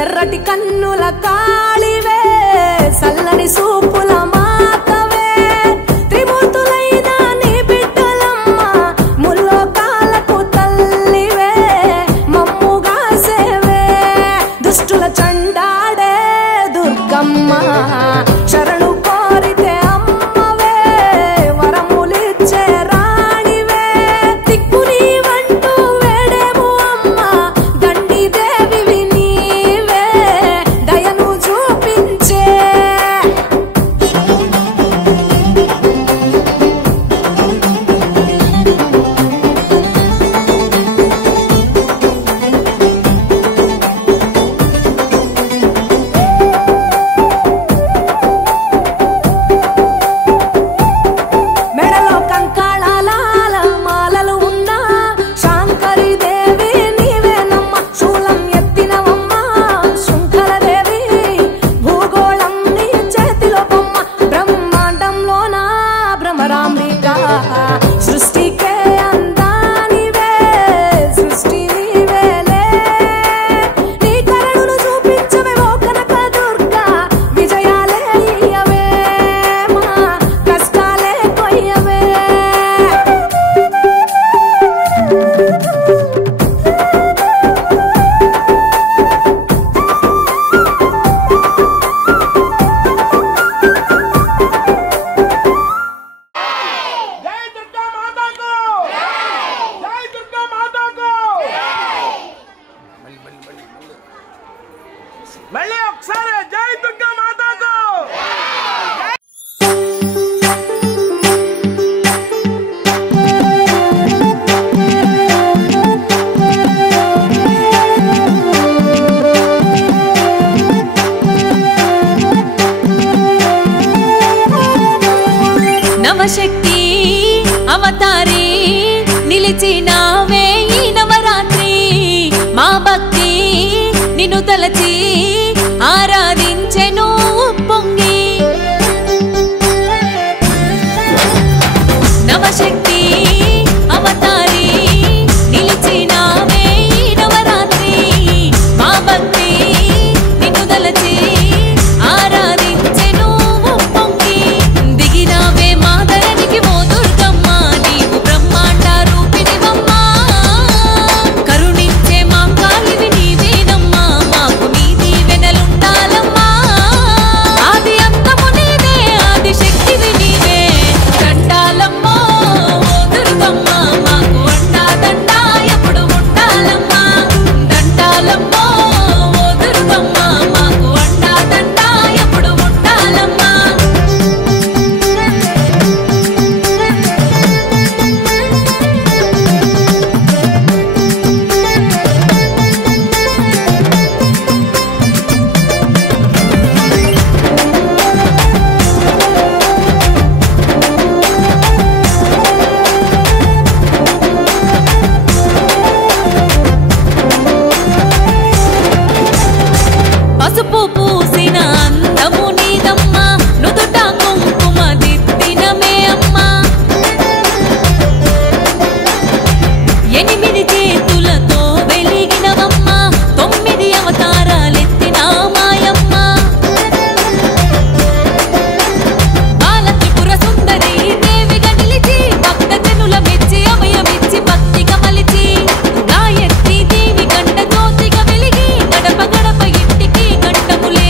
ఎర్రటి కన్నుల కాళివే సల్లని సూపుల మాతవే త్రిమూర్తులైన నీ బిడ్డలమ్మ ముల్లోకాలకు తల్లివే మమ్ముగా సేవే దుష్టుల చండాడే దుర్గమ్మ శరణు కోరితే అమ్మవే వరములిచ్చే రాణివే దిక్కు నీవంటూ వేడేము అమ్మ దండి దేవివి నీవే దయను చూపించే మెడలో కంకాళాల మాలలు ఉన్న శాంకరి దేవి నీవేనమ్మ శూలం ఎత్తినవమ్మ శృంఖల దేవి భూగోళం నీ చేతిలో బొమ్మ బ్రహ్మాండంలోన భ్రమరాంబిక సృష్టికే అందానివే సృష్టి నీవేలే నీ కరుణను చూపించవే ఓ కనక దుర్గా విజయాలే ఇయ్యవే మా కష్టాలే కొయ్యవే జై దుర్గా మాతాకు జై దుర్గా మాతాకు మళ్ళీ ఒకసారి జై దుర్గా మాతాకు నవశక్తి అవతారి నిలిచినావే ఈ నవరాత్రి మా భక్తి నిన్ను తలచి ఆరాధించెను పొంగి నవశక్తి అవతారి నిలిచినావే ఈ నవరాత్రి మా భక్తి నిన్ను తలచి ఆరాధించెను పొంగి దిగినావే మాదరానికి ఓ దుర్గమ్మ నీవు బ్రహ్మాండ రూపిణివమ్మ కరుణించే మా కాలివి నీవేనమ్మా మాకు నీ దీవెనలుండాలమ్మా ఆది అంతము నీవే ఆది శక్తివి నీవే దండాలమ్మో ఓ దుర్గమ్మ మాకు అండా దండా ఎప్పుడు ఉండాలమ్మా దండాలమ్మో ఓ దుర్గమ్మ మాకు అండా దండా ఎప్పుడు ఉండాలమ్మా పసుపు పూసిన అందము నీదమ్మ నుదుట కుంకుమ దిద్దినమే అమ్మా 8 చేతులతో వెలిగినవమ్మ 9 అవతారాలెత్తిన మాయమ్మ బాల త్రిపుర సుందరి దేవిగా నిలిచి భక్త జనుల మెచ్చి అభయమిచ్చి భక్తిగా మలిచి గాయత్రి దేవి గంట జ్యోతిగా వెలిగి గడప గడప ఇంటికి గంటములే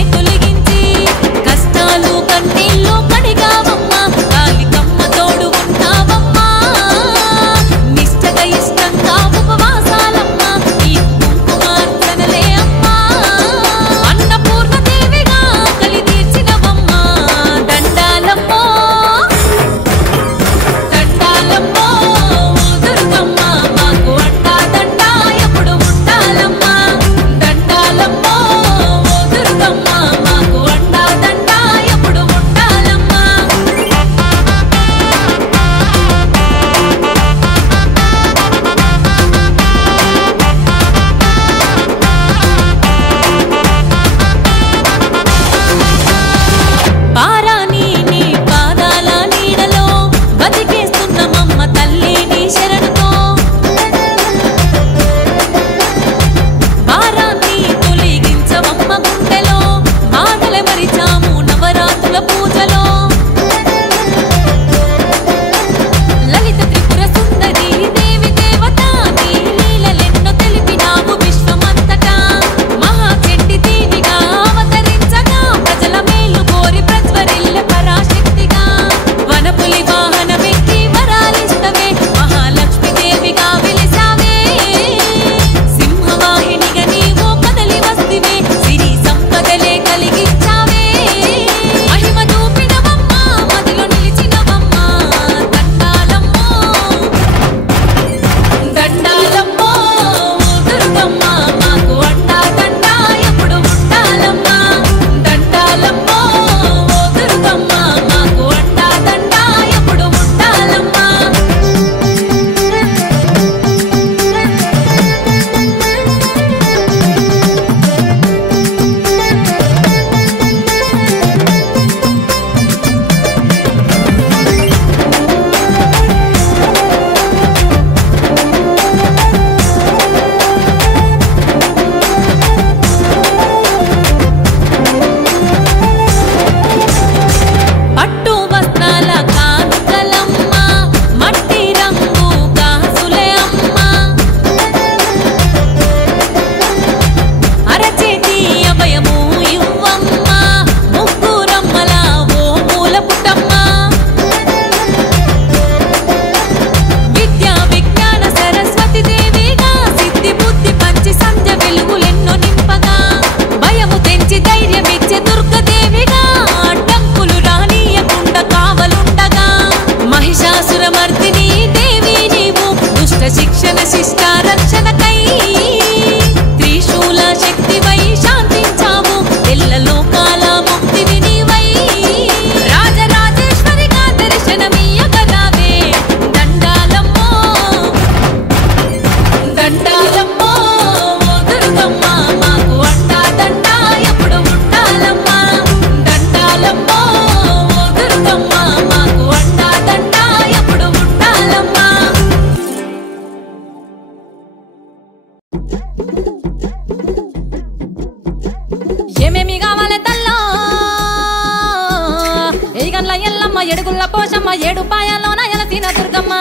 ఎడుగుల్ల పోషమ్మ ఏడు పాయాలోన ఎలసిన దుర్గమ్మ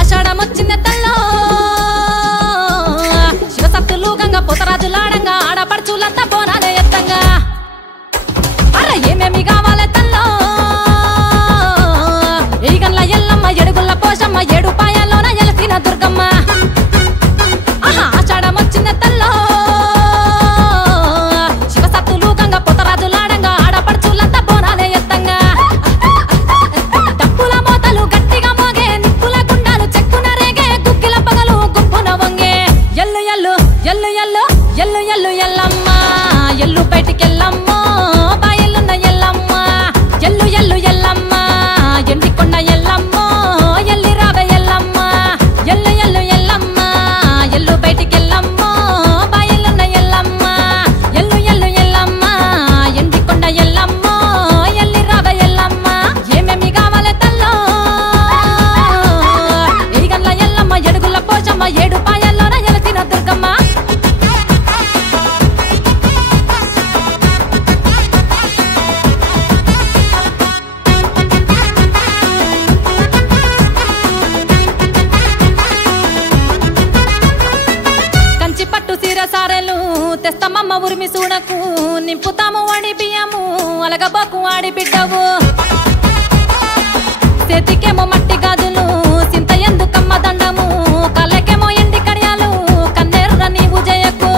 ఆషాఢమొచ్చింది తల్లో శివసత్తులు గంగ పోతరాజులాడంగా ఆడపడుచులంతా బోనాలే ఎత్తంగా అర ఏమేమి కావాలే తల్లో ఈగన్ల ఎల్లమ్మ ఎడుగుల్ల పోషమ్మ ఏడు పాయాలోన ఎలసిన దుర్గమ్మ ఆషాఢమొచ్చింది తల్లో శివసత్తులు గంగ పోతరాజులాడంగా ఆడపడుచులంతా బోనాలే ఎత్తంగా డప్పుల మోతలు గట్టిగా మోగే నిప్పుల గుండాలు చెక్కున రేగే గుగ్గిల పగలు గుంపున వంగే ఎల్లు ఎల్లు ఎల్లు ఎల్లు ఎల్లు ఎల్లు ఎల్లమ్మ ఎల్లు బయటికెళ్ళమ్మ బాయెల్లున్న ఎల్లమ్మ ఎల్లు ఎల్లు ఎల్లమ్మ ఎండికొండ ఎల్లమ్మ ఎల్లి రావే ఎల్లమ్మ ఎల్లు ఎల్లు ఎల్లమ్మ ఎల్లు బయటికెళ్ళమ్మ బాయెల్లున్న ఎల్లమ్మ ఎల్లు ఎల్లు ఎల్లమ్మ ఎండికొండ ఎల్లమ్మ ఎల్లి రావే ఎల్లమ్మ ఏమేమి కావాలే తల్లో ఎరిగల్ల ఎల్లమ్మ ఎడుగుల్ల పోషమ్మ ఏడు పాయల్లోన ఎలసిన దుర్గమ్మ కంచి పట్టు సీర సారెలు తెస్తమమ్మ ఉరిమి సూడకు నింపుతాము వాడి బియ్యము అలగబాకు ఆడి బిడ్డవు చేతికేమో మట్టి గాజులు సింత ఎందుకమ్మ దండము కళ్ళకేమో ఎండి కడియాలు కన్నేరున నీవు జయకు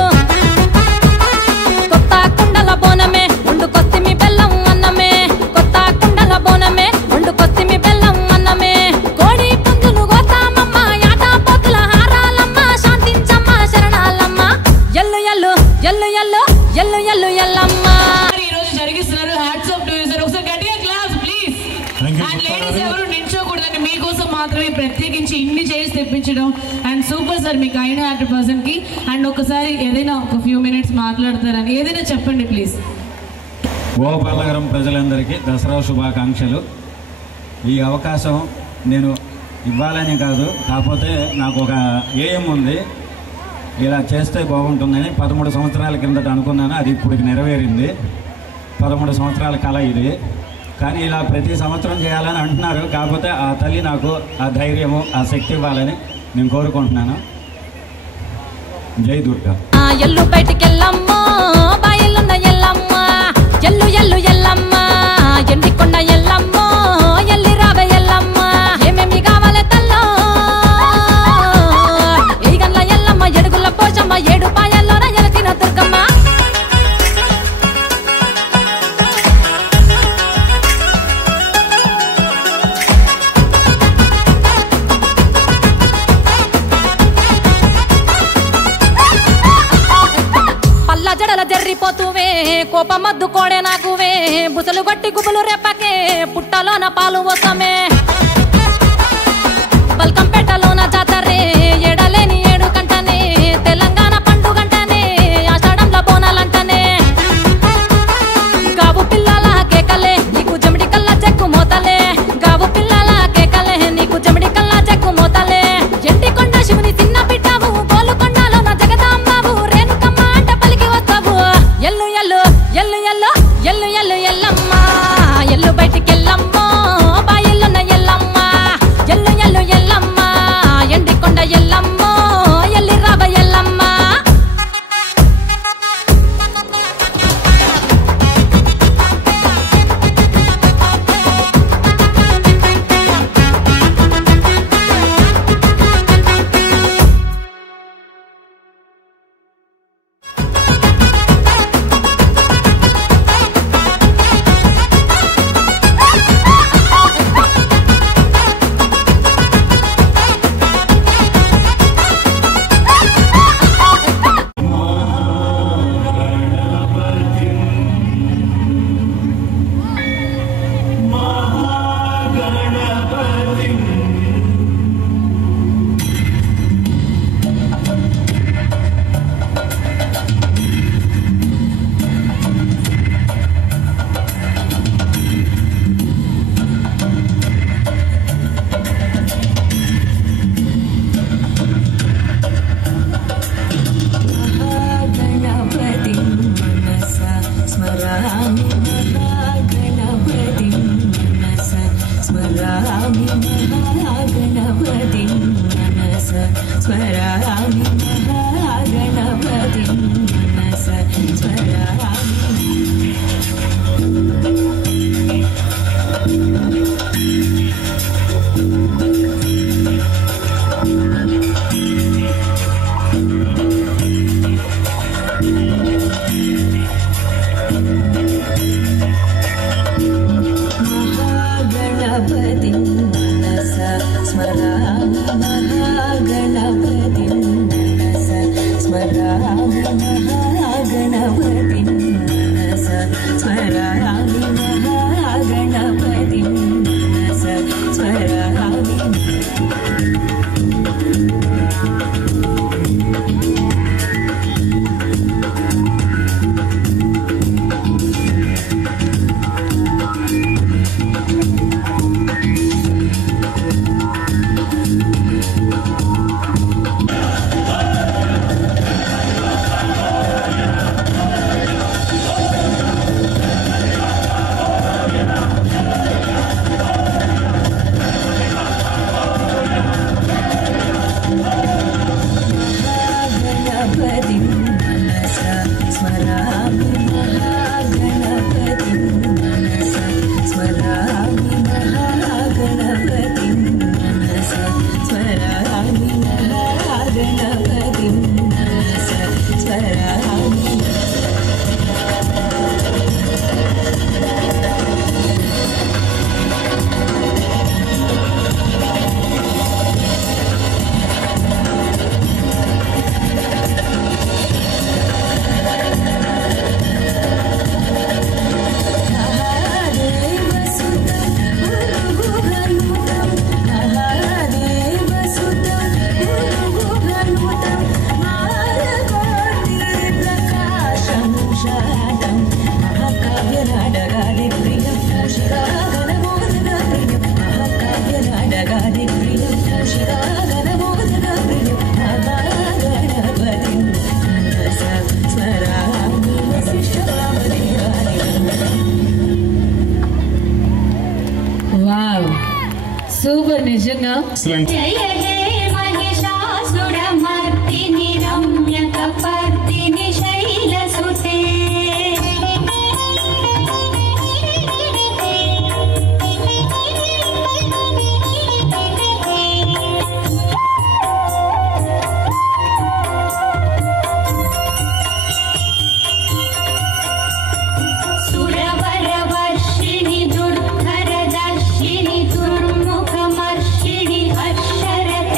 కొత్త కుండల బోనమే వండుకొస్తిమి బెల్లం అన్నమే కొత్త కుండల బోనమే వండుకొస్తిమి బెల్లం అన్నమే కోడి పుంజులు గోతామమ్మ యాట పోతుల హారాలమ్మ శాంతించమ్మ శరణాలమ్మ ఎల్లు ఎల్లు ఎల్లు ఎల్లు ఎల్లు ఎల్లు ఎల్లమ్మ ఈ రోజు జరిగిస్తున్నారు hats off to you sir ఒకసారి గట్టిగా క్లాస్ ప్లీజ్ అండ్ లేడీస్ ఎవరు నిల్చోకూడదండి మీకోసం మాత్రమే ప్రత్యేకించి ఇన్ని చేసి తెప్పించడం అండ్ సూపర్ సార్ మీ కైండ్ హార్టెడ్ పర్సన్ కి అండ్ ఒకసారి ఏదైనా ఒక ఫ్యూ మినిట్స్ మాట్లాడతారని ఏదైనా చెప్పండి ప్లీజ్ గోపాలనగరం ప్రజలందరికీ దసరా శుభాకాంక్షలు. ఈ అవకాశం నేను ఇవ్వాలని కాదు, కాకపోతే నాకు ఒక ఏఎం ఉంది, ఇలా చేస్తే బాగుంటుందని 13 సంవత్సరాల కిందట అనుకున్నాను. అది ఇప్పుడు నెరవేరింది. 13 సంవత్సరాల కళ ఇది. కానీ ఇలా ప్రతి సంవత్సరం చేయాలని అంటున్నారు. కాకపోతే ఆ తల్లి నాకు ఆ ధైర్యము ఆ శక్తి ఇవ్వాలని నేను కోరుకుంటున్నాను. జై దుర్గా. ఎల్లు బయటికెళ్ళమ్మ బాయెల్లున్న ఎల్లమ్మ ఎల్లు ఎల్లు ఎల్లమ్మ ఎండికొండ ఎల్లమ్మ ఎల్లి రావే ఎల్లమ్మ ఏమేమి కావాలే తల్లో ఈగన్ల ఎల్లమ్మ ఎడుగుల్ల పోషమ్మ ఏడు పాయల్లోన ఎలసిన దుర్గమ్మ పల్ల జడల జర్రిపోతువే కోపమద్దు కోడే నాకువే బుసలు గట్టి గుబులు రెప్పకే పుట్టలోన పాలు వసమే బల్కంపేటలోన జాతరే ఎడలేని ఏడు కంటనే తెలంగాణ పండుగంటనే ఆషాఢంలో బోనాలంటనే గావు పిల్లల కేకలే నీకు జమిడి కల్లా చెక్కు మోతలే గావు పిల్లల కేకలే నీకు జమిడి కల్లా చెక్కు మోతలే ఎండికొండ శివుని చిన్న బిడ్డవు గోలుకొండలోన జగదాంబాబు రేణుకమ్మ అంట పలికి వస్తావు ఎల్లు ఎల్లు ఎల్లు ఎల్లు ఎల్లు ఎల్లు ఎల్లమ్మ ఎల్లు బయటికెళ్ళమ్మ బాయెల్లున్న ఎల్లమ్మ సూపర్ నిజంగా. సురవరవర్షిణి దుర్ధరదర్శిని దుర్ముఖమర్షిణి హర్షరత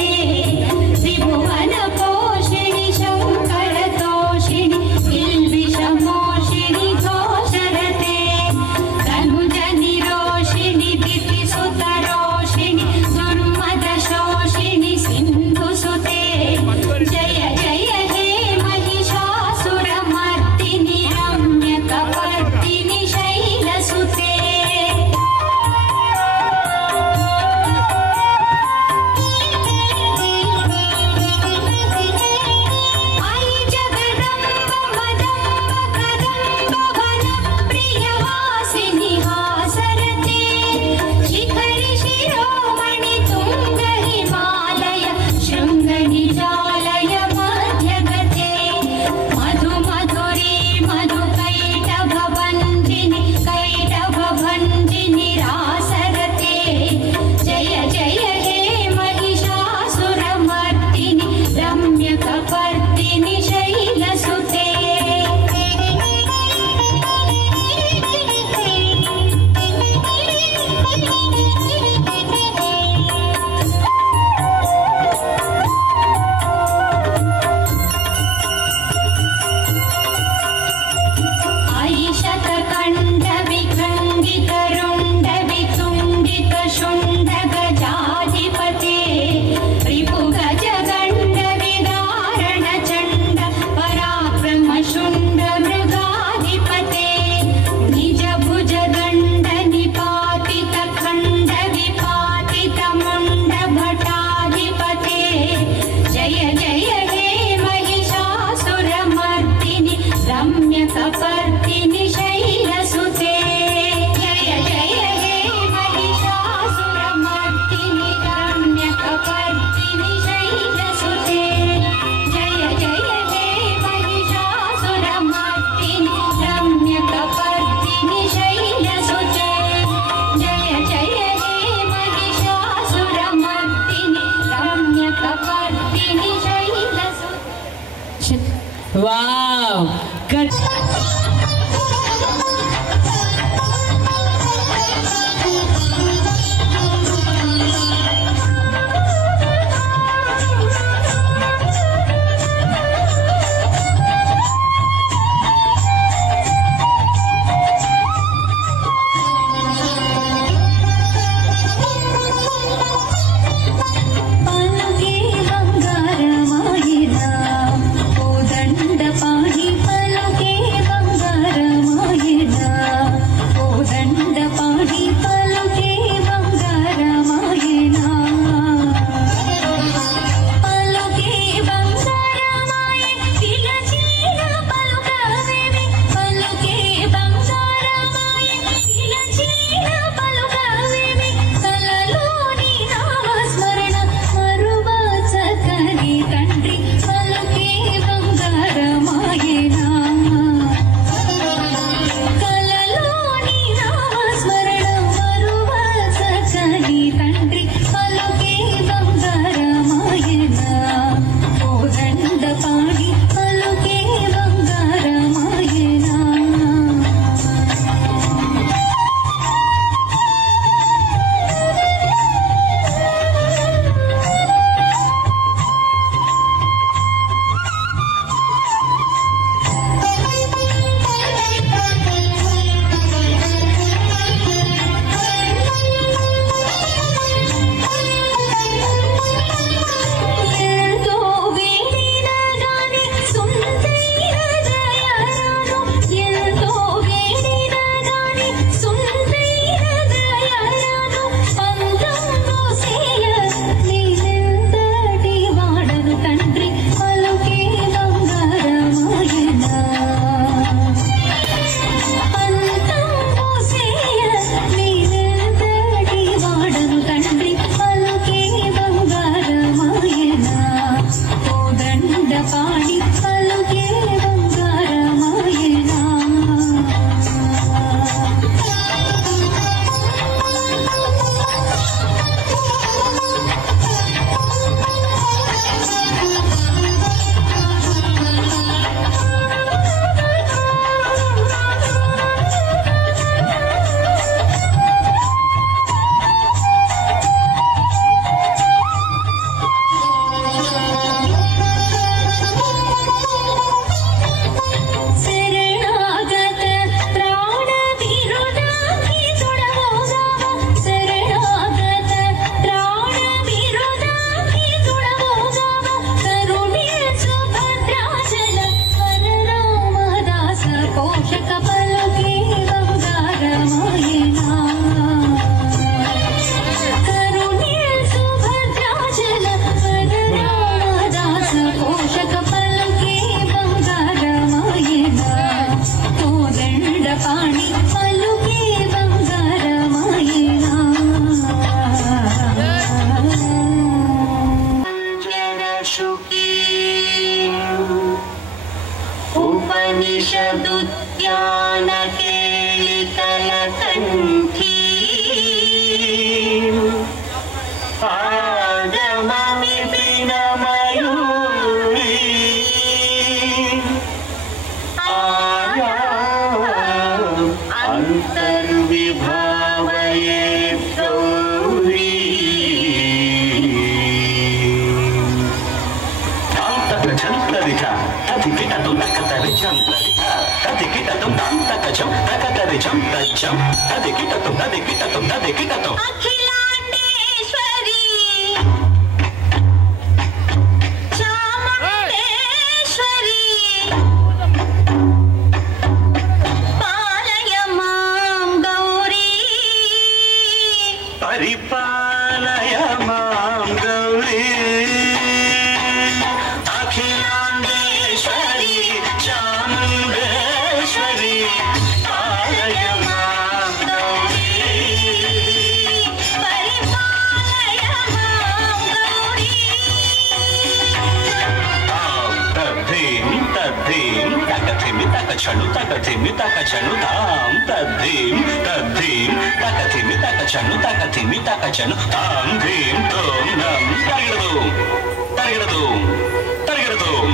వావ్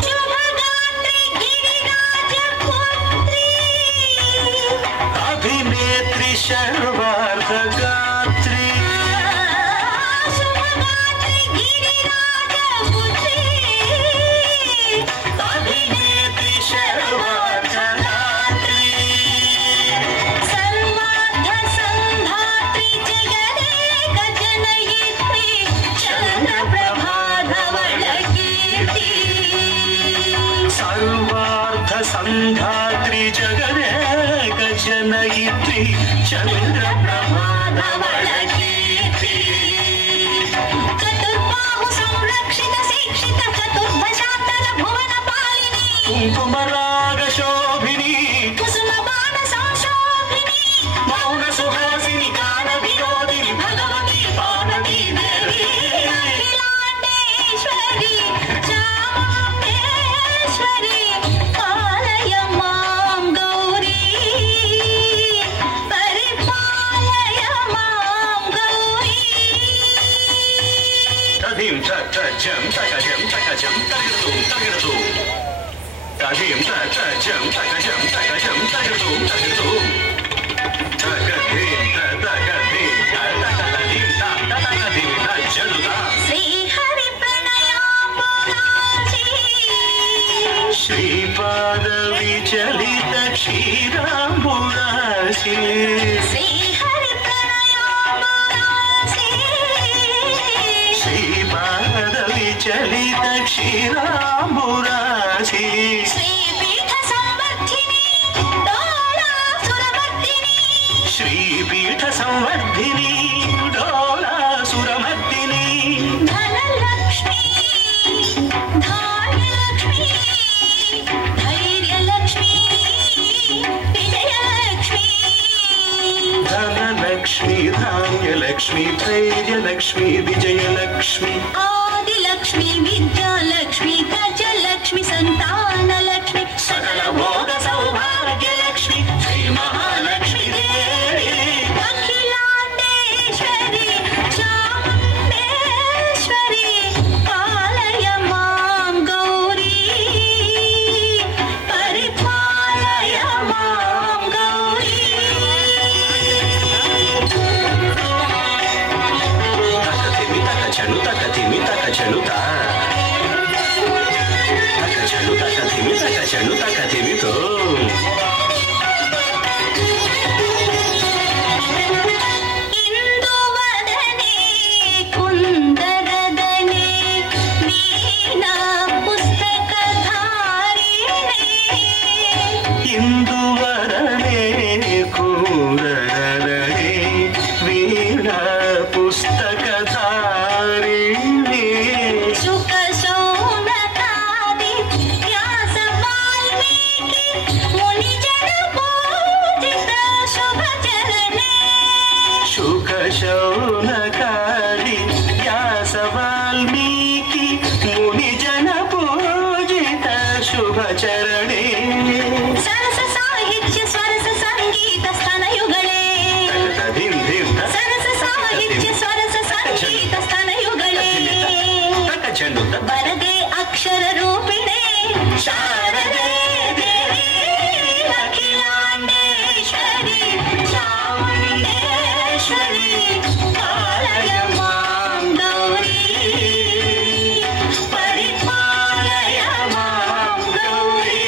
Shubhagatri ಸಂಧಾತ್ರಿ ಜಗದೇಕ ಜನಯಿತ್ರಿ ಚಂದ್ರ ಪ್ರಭಾನವಳ ಕೀರ್ತಿ ಚತುರ್ಬಾಹು ಸಂರಕ್ಷಿತ ಶಿಕ್ಷಿತ ಚತುರ್ಭುಜಾಂತರ ಭುವನ ಪಾಲಿನಿ ಕುಂಕುಮರಾಗ ಶೋಭಿನಿ ಕುಸುಮ ಬಾಣ ಸಂಶೋಭಿನಿ ಮೌನ ಸುಹಾಸಿನಿ ಗಾನ ವಿನೋದಿನಿ ಭಗವತಿ ಪಾರ್ವತಿ ದೇವಿ ಅಖಿಲಾಂಡೇಶ್ವರಿ ಚಾಮುಂಡೇಶ್ವರಿ ಪಾಲಯ ಮಾಂ ಗೌರಿ ಪರಿಪಾಲಯ ಮಾಂ ಗೌರಿ ತದಿಂ ತಜಂ ತಗಜಂ ತಗಜಂ ತಗಿಡತು ತಗಿಡತು ತದಿಂ ತಜಂ ತಗಜಂ ತಗಜಂ ತಗಿಡತು ತಗಿಡತು ತಗದಿಂ ತಗದಿಂ ತಗದಿಂ ತಗದಿಂ ತಜಲುತ ಶ್ರೀಹರಿ ಪ್ರಣಯಾಂಬುರಾಜಿ ಶ್ರೀಪಾದ ವಿಚಲಿತ ಕ್ಷೀರಾಂಬುರಾಶಿ ಶ್ರೀಹರಿ ಪ್ರಣಯಾಂಬುರಾಜಿ ಶ್ರೀಪಾದ ವಿಚಲಿತ ಕ್ಷೀರಾಂಬುರಾಶಿ ಶ್ರೀಪೀಠ ಸಂವರ್ಧಿನಿ ಡೋಲಾಸುರಮರ್ದಿನಿ ಶ್ರೀಪೀಠ ಸಂವರ್ಧಿನಿ ಡೋಲಾಸುರಮರ್ದಿನಿ ಧನಲಕ್ಷ್ಮೀ ಧಾನ್ಯಲಕ್ಷ್ಮೀ ಧೈರ್ಯಲಕ್ಷ್ಮೀ ವಿಜಯಲಕ್ಷ್ಮೀ ಧನಲಕ್ಷ್ಮಿ ಧಾನ್ಯಲಕ್ಷ್ಮಿ ಧೈರ್ಯಲಕ್ಷ್ಮಿ ವಿಜಯಲಕ್ಷ್ಮಿ ಆದಿಲಕ್ಷ್ಮೀ ವಿದ್ಯಾಲಕ್ಷ್ಮೀ ಗಜಲಕ್ಷ್ಮೀ ಸಂತಾನಲಕ್ಷ್ಮೀ ಸಕಲ ಭೋಗ ಸೌಭಾಗ್ಯಲಕ್ಷ್ಮಿ ಶ್ರೀ ಮಹಾಲಕ್ಷ್ಮಿ ದೇವಿ ಅಖಿಲಾಂಡೇಶ್ವರಿ ಚಾಮುಂಡೇಶ್ವರಿ ಪಾಲಯ ಮಾಂ ಗೌರಿ ಪರಿಪಾಲಯ ಮಾಂ ಗೌರಿ ತಕತಿಮಿ ತಕಚನು ತಕತಿಮಿ ತಕಚನುತ ತಕಚನು ತಕತಿಮಿ ತಕಚನು ತಕತಿಮಿ ತೋ ಇಂದುವದನೆ ಕುಂದರದನೆ ವೀಣಾ ಪುಸ್ತಕಧಾರಿಣೆ ಇಂದುವರನೆ ಕೂರರನೆ ವೀಣಾ ಪುಸ್ತಕಧಾರಿಣಿ ಶುಕ ಶೌನಕಾದಿ ವ್ಯಾಸ ವಾಲ್ಮೀಕಿ ಮುನಿಜನ ಪೂಜಿತ ಶುಭ ಚರಣೆ ಶುಕ ಶೌನಕಾದಿ ವ್ಯಾಸ ವಾಲ್ಮೀಕಿ ಮುನಿ ಜನ ಪೂಜಿತ ಶುಭ ಚರಣೆ ಸರಸ ಸಾಹಿತ್ಯ ಸ್ವರಸ ಸಂಗೀತ ಸ್ತನಯುಗಳೇ ಧಿಂ ಧಿಂ ಸರಸ ಸಾಹಿತ್ಯ ಸ್ವರಸ ಸಂಗೀತ ಸ್ತನಯುಗಳೇ ತಕಚನು ಬರದೆ ಅಕ್ಷರ ರೂಪಿಣೆ ಶಾರದೆ ದೇವಿ ಅಖಿಲಾಂಡೇಶ್ವರಿ ಚಾಮುಂಡೇಶ್ವರಿ ಪಾಲಯ ಮಾಂ ಗೌರಿ ಪರಿಪಾಲಯ ಮಾಂ ಗೌರಿ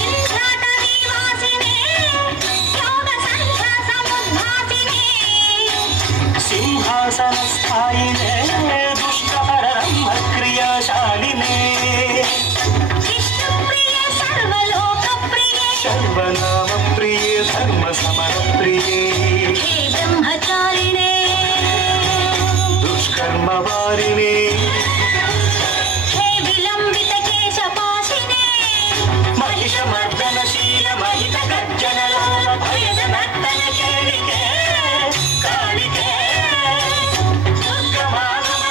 ಇಂದ್ರಾಟ ನಿವಾಸಿನೇ ಯೋಗ ಸಂಖ್ಯಾ ಸಮುದ್ಭಾಸಿನೇ ಸಿಂಹಾಸನ ಸ್ಥಾಯಿನೇ ದುಷ್ಟಪರಬ್ರಹ್ಮ ಕ್ರಿಯಾಶಾಲಿನೇ ವಿಷ್ಣುಪ್ರಿಯ ಸರ್ವಲೋಕಪ್ರಿಯೆ ಸರ್ವನಾಮ ಪ್ರಿಯೇ ಧರ್ಮ ಸಮರ ಪ್ರಿಯೇ ಹೇ ಬ್ರಹ್ಮಚಾರಿಣೇ ದುಷ್ಕರ್ಮ ವಾರಿಣೇ ಹೇ ವಿಲಂಬಿತ ಕೇಶಪಾಶಿನೇ ಮಹಿಷ ಮರ್ದನಶೀಲ ಮಹಿತ ಗರ್ಜನ ಲಾಲ ಭಯದ ನರ್ತನ ಕೇಳಿಕೆ ಕಾಳಿಕೆ ದುರ್ಗ ಮಾನವ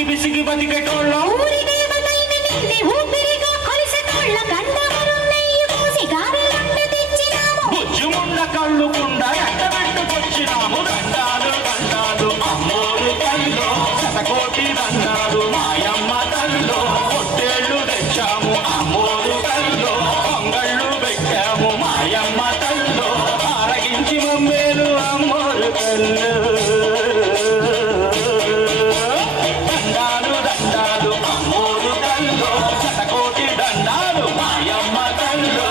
అగ్గి బిసిగి బతికెటోళ్ళ ఊరి దేవతైన నిన్నే ఊపిరిగా కొలిసెటోళ్ళ గండమురు నెయ్యి పూసి గారెలుండ తెచ్చినాము బుజ్జుముండ కళ్ళుకుండ ఎండబెట్టుకొచ్చినాము దండాలు దండాలు అమ్మోరు కల్లో శతకోటి దండాలు మాయమ్మ కల్లో పొట్టేళ్ళు తెచ్చాము అమ్మోరు కల్లో పొంగళ్ళు పెట్టాము మాయమ్మ కల్లో ఆరగించి మమ్మేలు అమ్మోరు కల్లో దండాలు దండాలు అమ్మోరు కల్లో శతకోటి దండాలు మాయమ్మ కల్లో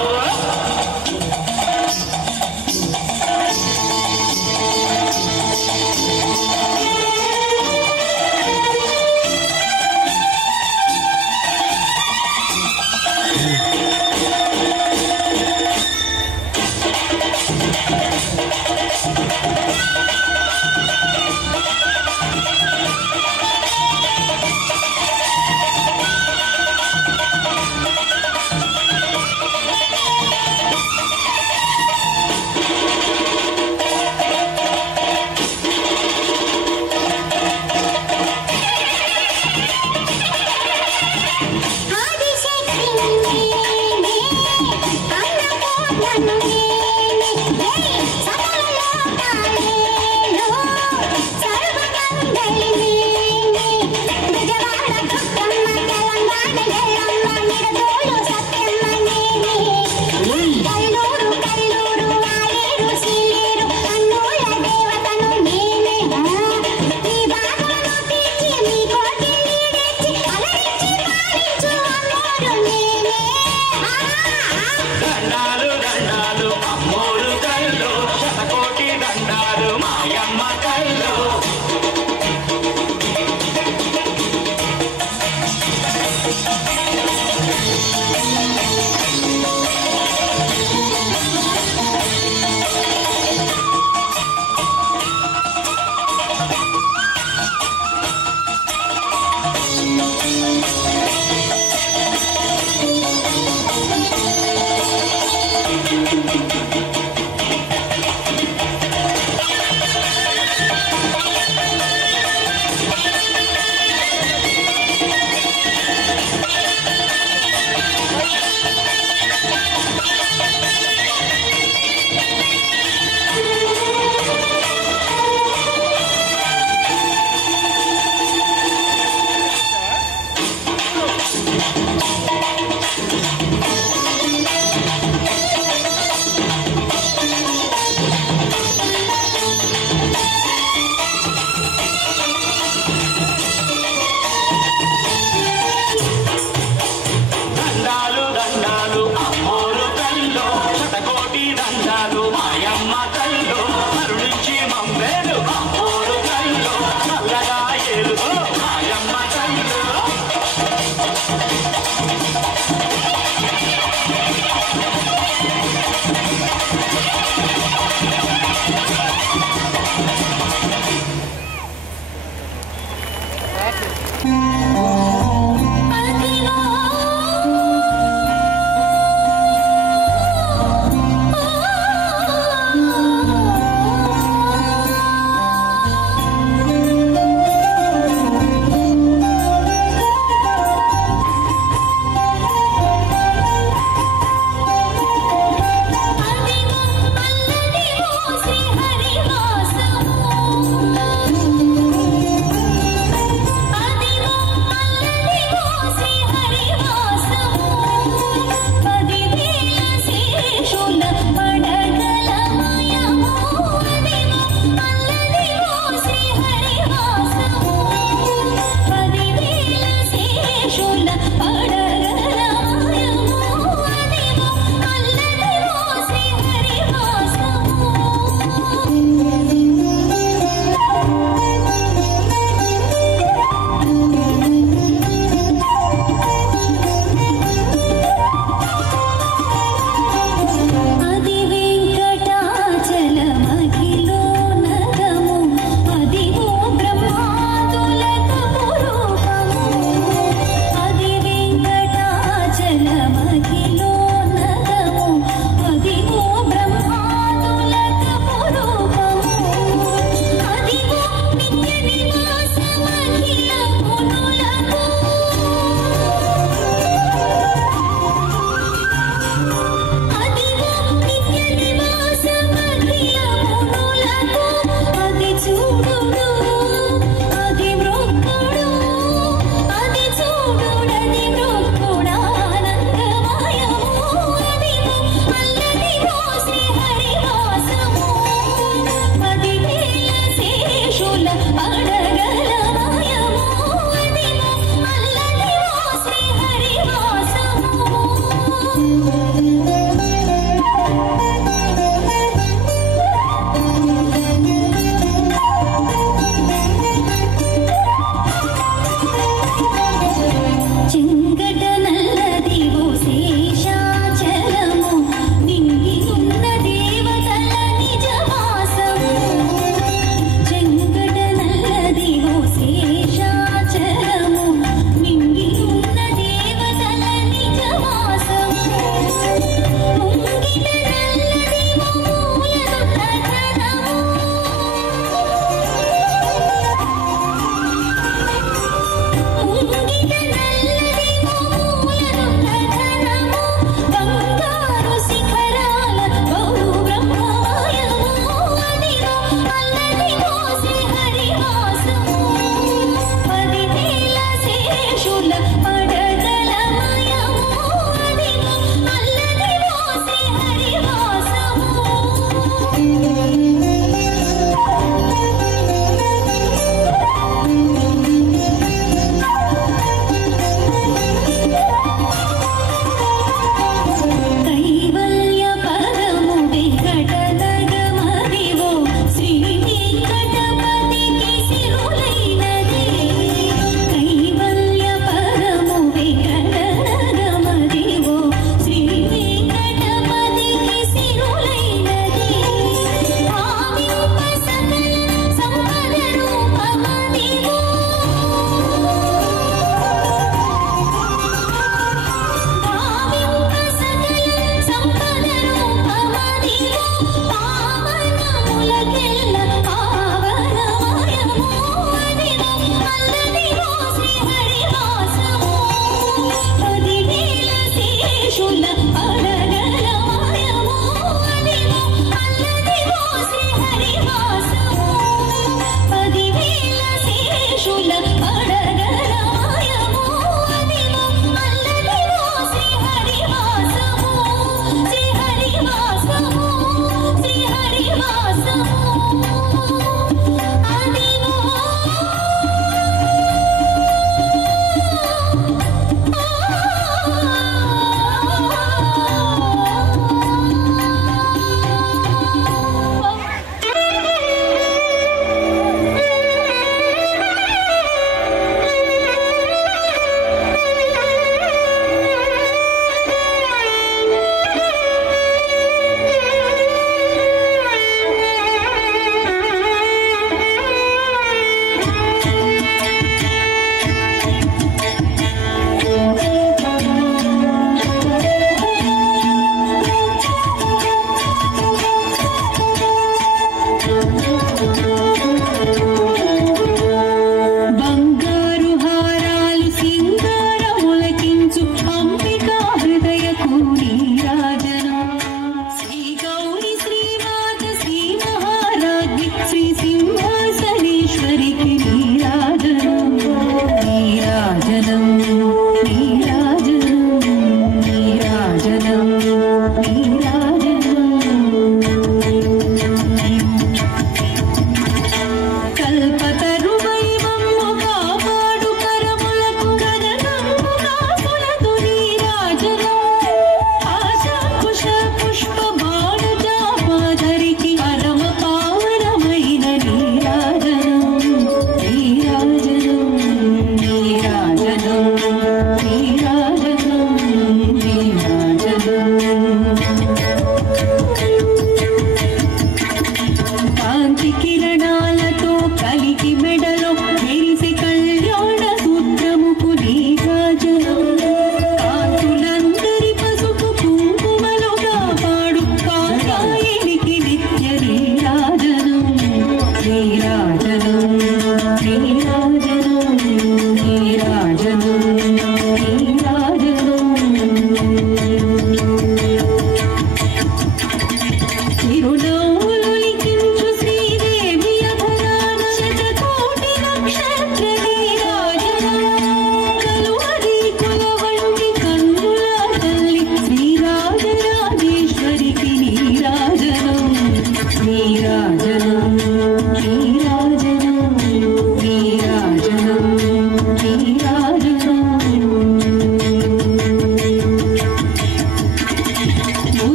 దండాలు దండాలు అమ్మోరు కల్లో శతకోటి దండాలు మాయమ్మ కల్లో దండాలు దండాలు అమ్మోరు కల్లో శతకోటి దండాలు మాయమ్మ కల్లో కరుణించి మమ్మేలు అమ్మోరు కల్లో చల్లగా ఏలుగో మాయమ్మ కల్లో అదిగో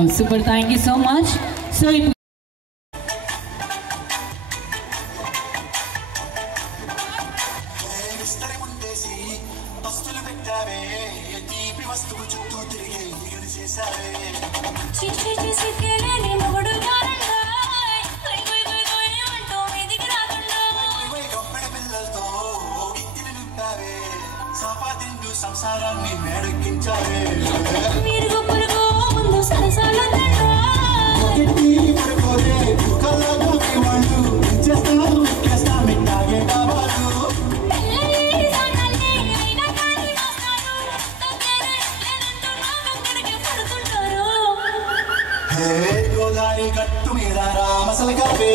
Wow, super. Thank you so much. So. సంసారాన్ని మేడకించావే మీరు పురుగు ముందు సరసాలన్నా పడుకోలే కళ్ళగా వాళ్ళు చేస్తాను ఎక్కేస్తా మిట్టాగే కావాలి హే గోదారి గట్టు మీద రామసల కావే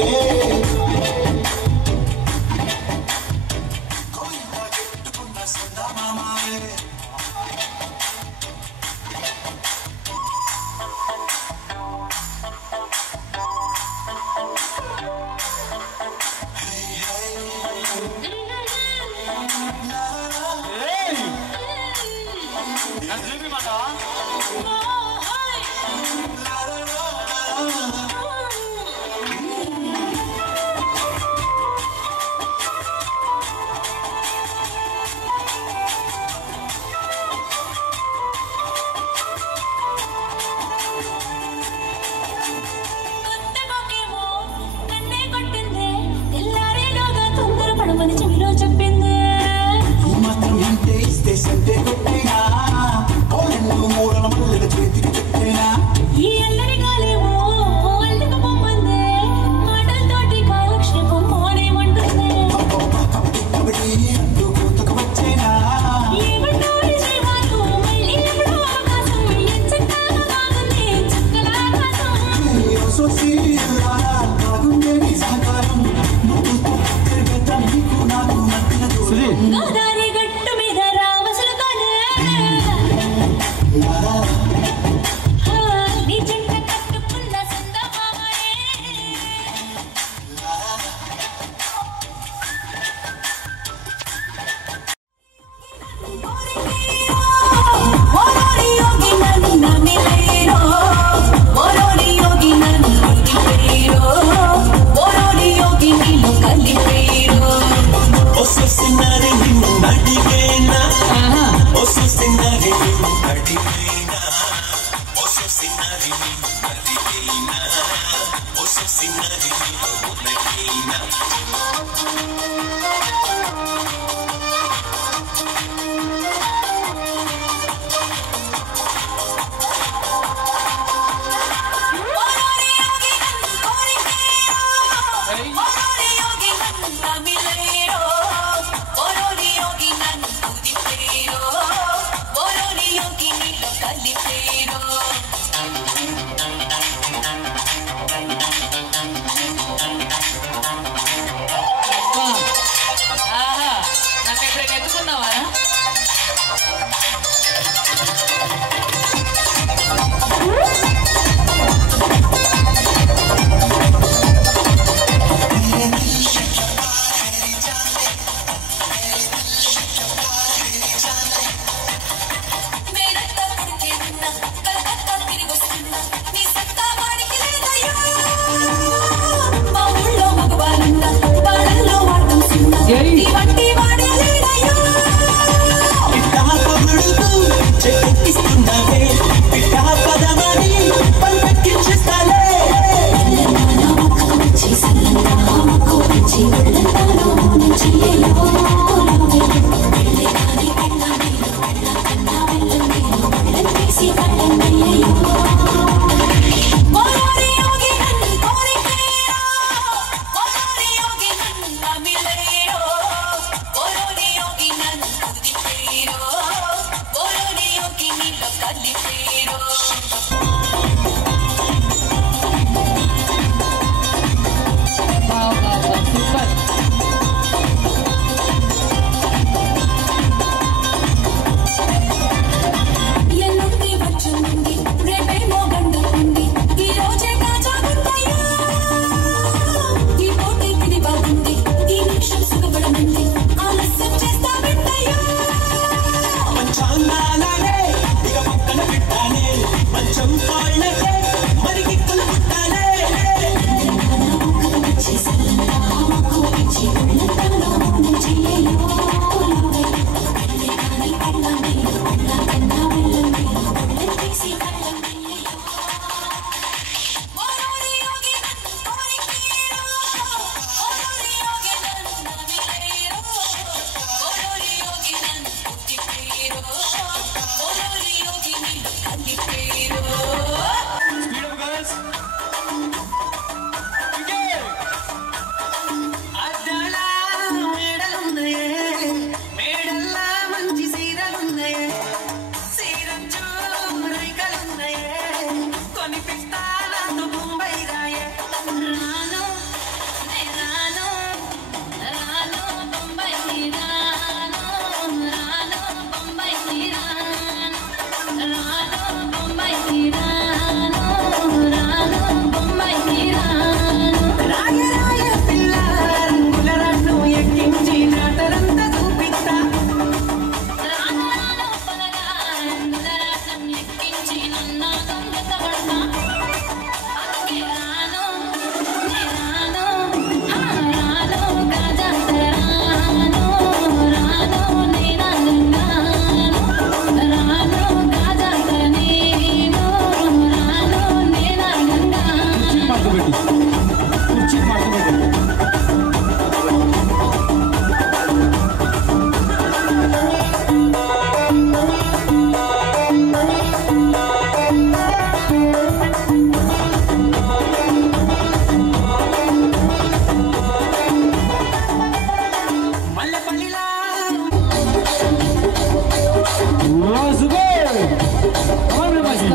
మంచం కాళ్ళకే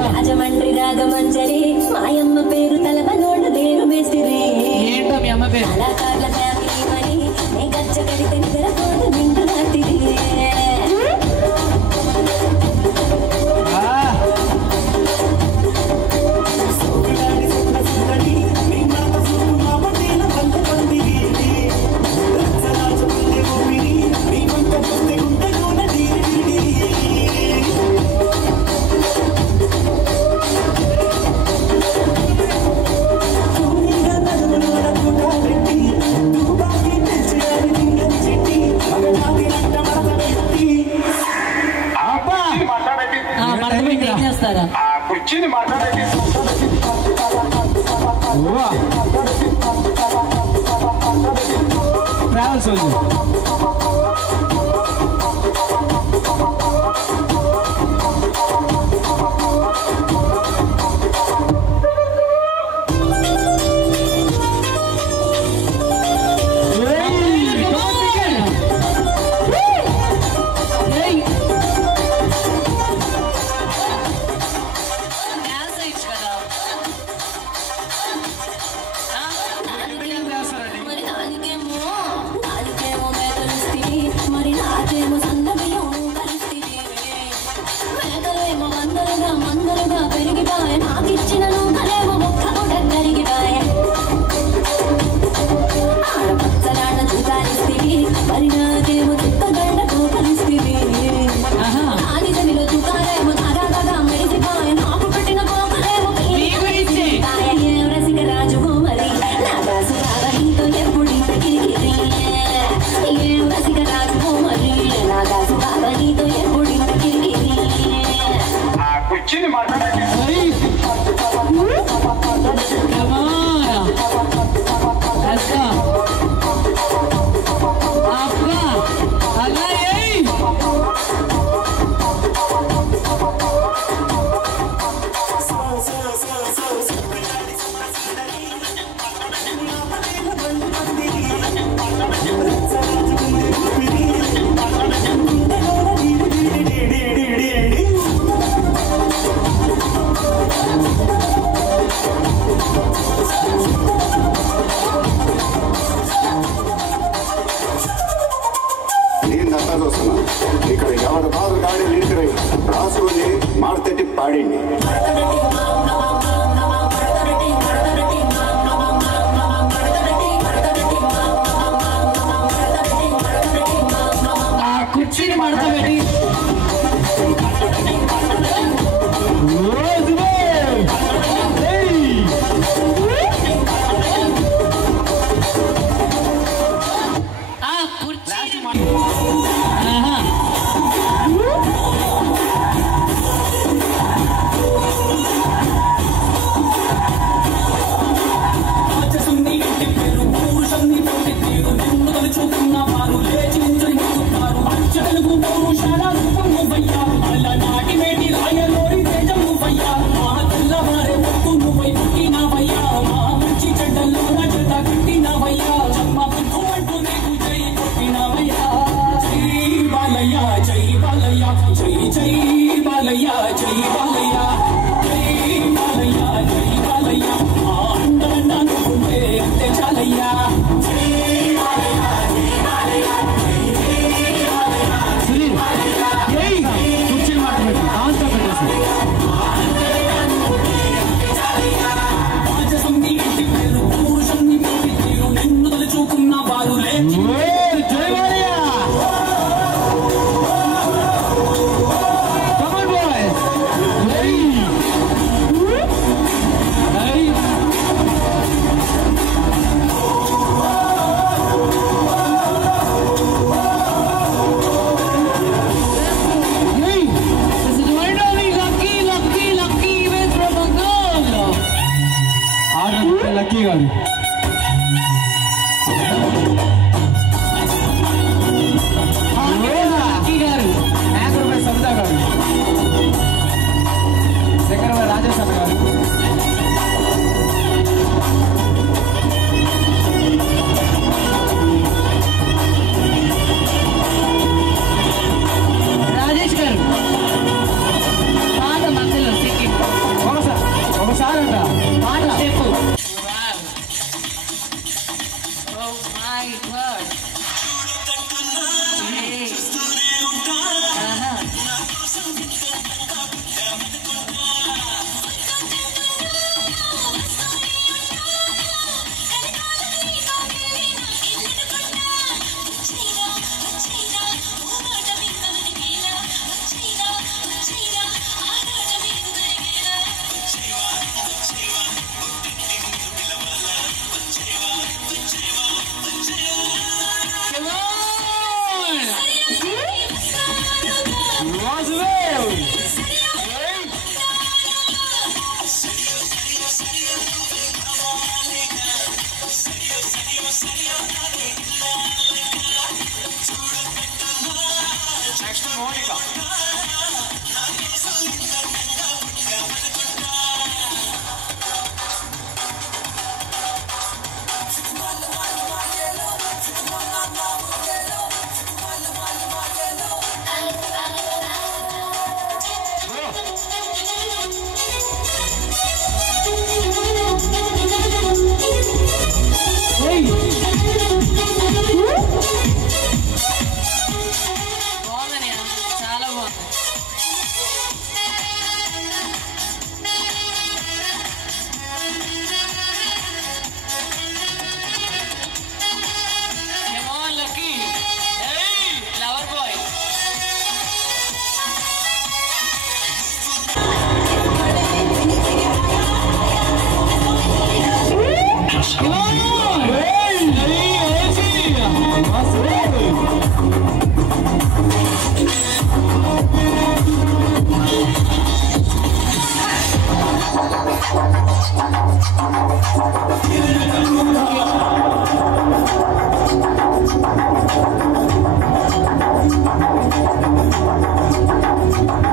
రాజమండ్రి రాగమంజరి మాయమ్మ పేరు తలపనోళ్ళ పేరు మేస్తిరి ఏంటో మీ అమ్మ పేరు కళాకారుల ఫ్యామిలీ మని నీ గచ్చ కడితే నిద్రపోదు నిండు రాత్రి కుర్చీని మాట్లాడేది ట్రావెల్స్ ఇక్కడ ఎవరి బాధ గాడి లీటర్ రాసుకొని మాడతెట్టి పాడింది. కుర్చీని మడతబెట్టి నెక్స్ట్ మోనికా చాలా బాగుంది. లవర్ బాయ్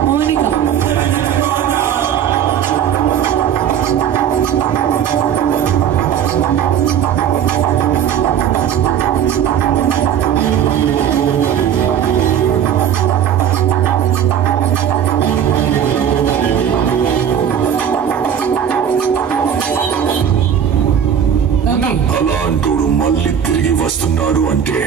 మోనికా అలాంటోడు మళ్ళీ తిరిగి వస్తున్నాడు అంటే